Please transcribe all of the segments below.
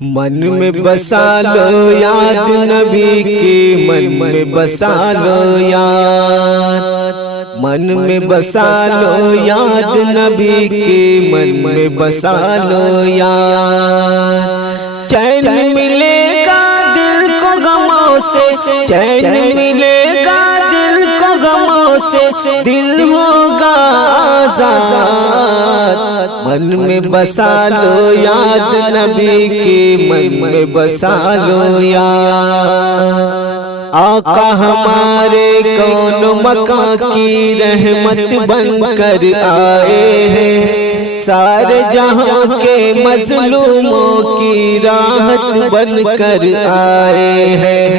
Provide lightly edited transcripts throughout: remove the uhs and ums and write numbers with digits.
من میں بسا لو یاد نبی کی، من میں بسا لو یاد، من میں بسا لو یاد نبی کی، من میں بسا لو یاد۔ چین ملے گا دل کو غموں سے، چین ملے گا دل کو غموں سے، دل ہوگا آزاد۔ من میں بسا لو یاد نبی کی، من میں بسا لو یاد۔ آقا ہمارے کون و مکان کی رحمت بن کر آئے ہیں، سارے جہاں کے مظلوموں کی راحت بن کر آئے ہیں۔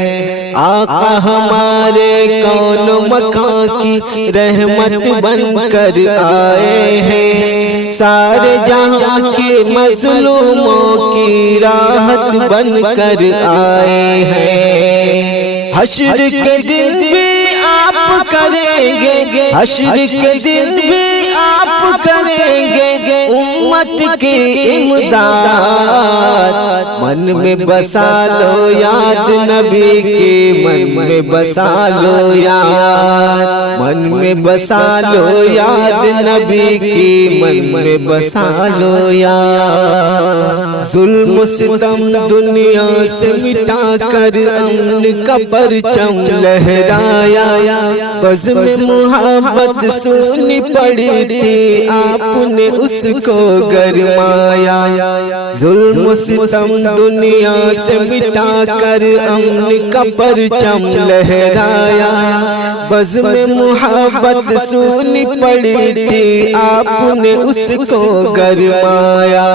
آقا ہمارے کون و مکان کی رحمت بن کر آئے ہیں، سارے جہاں کے مظلوموں کی راحت بن کر آئے ہیں۔ حشر کے دن بھی آپ کریں گے، حشر کے دن بھی آپ کریں گے امت کی امداد۔ من میں بسا لو یاد نبی کی، من میں بسا لو یاد، من میں بسا لو یاد نبی کی، من میں بسا لو یاد۔ ظلم و ستم دنیا سے مٹا کر امن کا پرچم لہرایا، بزم محبت سونی پڑی تھی آپ نے اس کو گرمایا۔ ظلم و ستم دنیا سے مٹا کر امن کا پرچم لہرایا، بزم محبت سونی پڑی تھی آپ نے اس کو گرمایا۔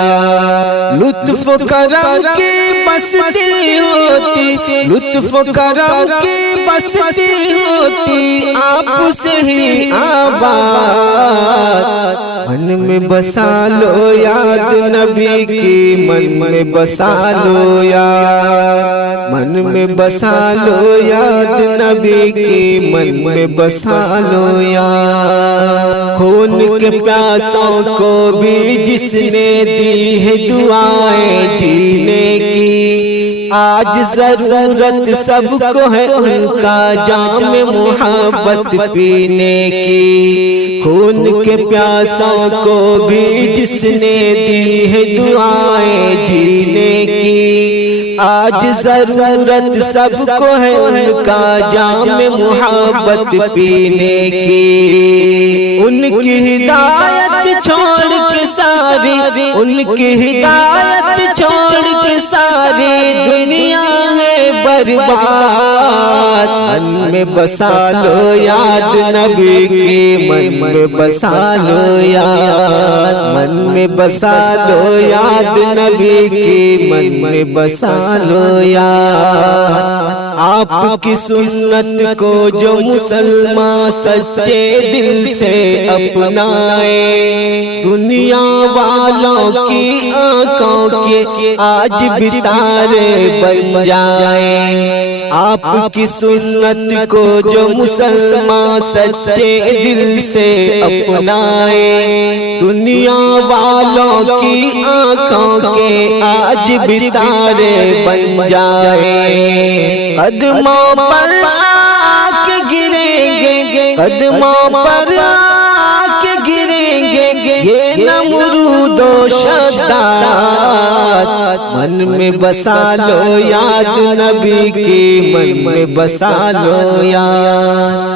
لطف و کرم کی بستی ہوتی، لطف و کرم کی بستی ہوتی آپ سے ہی آباد۔ من میں بسا لو یاد نبی کی، من میں بسا لو یاد، من میں بسا لو یاد نبی کی، من میں بسا لو یاد۔ خون کے پیاسوں کو بھی جس نے دی ہے دعائیں جینے کی، آج ضرورت سب کو ہے ان کا جام محبت پینے کی۔ خون کے پیاسوں کو بھی جس نے دی ہے دعائیں جینے کی، آج ضرورت سب کو ہے ان کا جام محبت پینے کی۔ ان کی ہدایت چھوڑ کے ساری، ان کی ہدایت چھوڑ کے ساری دنیا ہے برباد۔ من میں بسا لو یاد نبی کی، من میں بسا لو یاد، من میں بسا لو یاد نبی کی، من میں بسا لو یاد۔ آپ کی سنت کو جو مسلمان سچے دل سے اپنائے، دنیا والوں کی آنکھوں کے آج بھی تارے بن جائیں۔ آپ کی سنت کو جو مسلمان سچے دل سے اپنائے، دنیا والوں کی آنکھوں کے آج بھی تارے بن جائیں۔ قدموں پر آ کے گریں گے، قدموں پر آ کے گریں گے یہ نمرود و شداد۔ من میں بسا لو یاد نبی کی، من میں بسا لو یاد۔